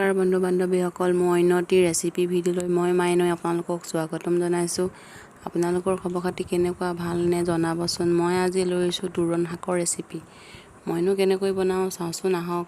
নমস্কাৰ বন্ধু বান্ধৱীসকল, মই অন্যটি ৰেচিপি ভিডিঅ'লৈ মই মাইনৈ আপোনালোকক স্বাগতম জনাইছোঁ। আপোনালোকৰ খবৰ খাতি কেনেকুৱা, ভালনে জনাবচোন। মই আজি লৈছোঁ দোৰোণ শাকৰ ৰেচিপি। মইনো কেনেকৈ বনাওঁ চাওঁচোন আহক।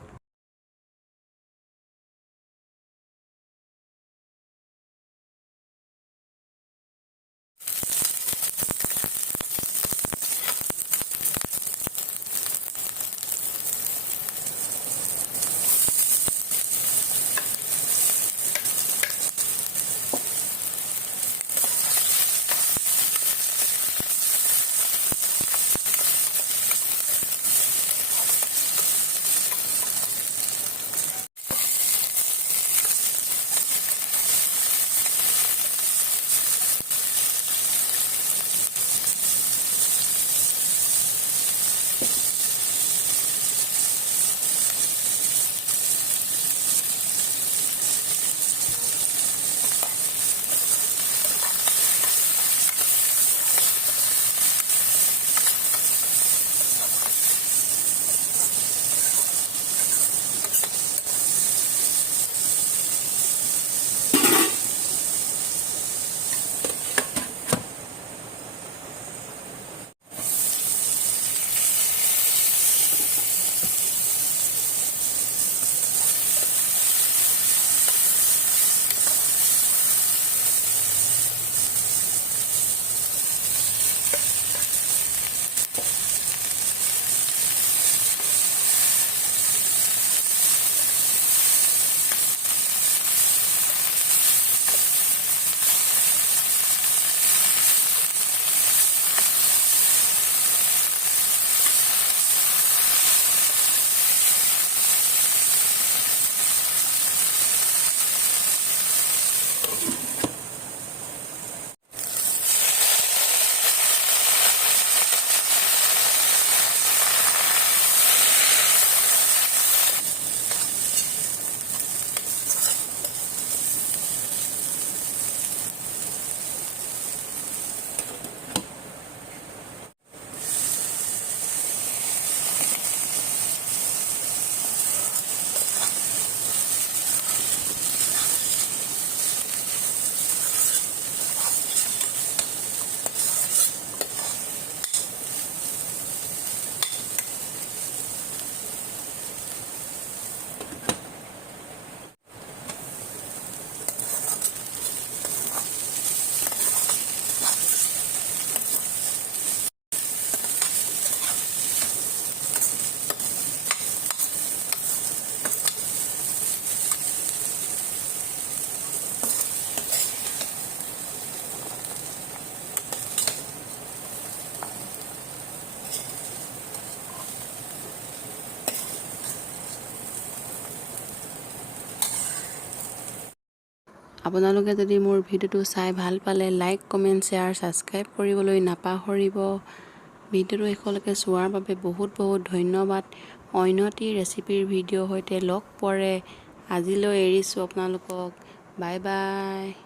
আপোনালোকে যদি মোৰ ভিডিঅ'টো চাই ভাল পালে লাইক, কমেণ্ট, শ্বেয়াৰ, ছাবস্ক্ৰাইব কৰিবলৈ নাপাহৰিব। ভিডিঅ'টো শেষলৈকে চোৱাৰ বাবে বহুত ধন্যবাদ। অন্যটি ৰেচিপিৰ ভিডিঅ'ৰ সৈতে লগ পৰে। আজিলৈ এৰিছোঁ আপোনালোকক। Bye bye.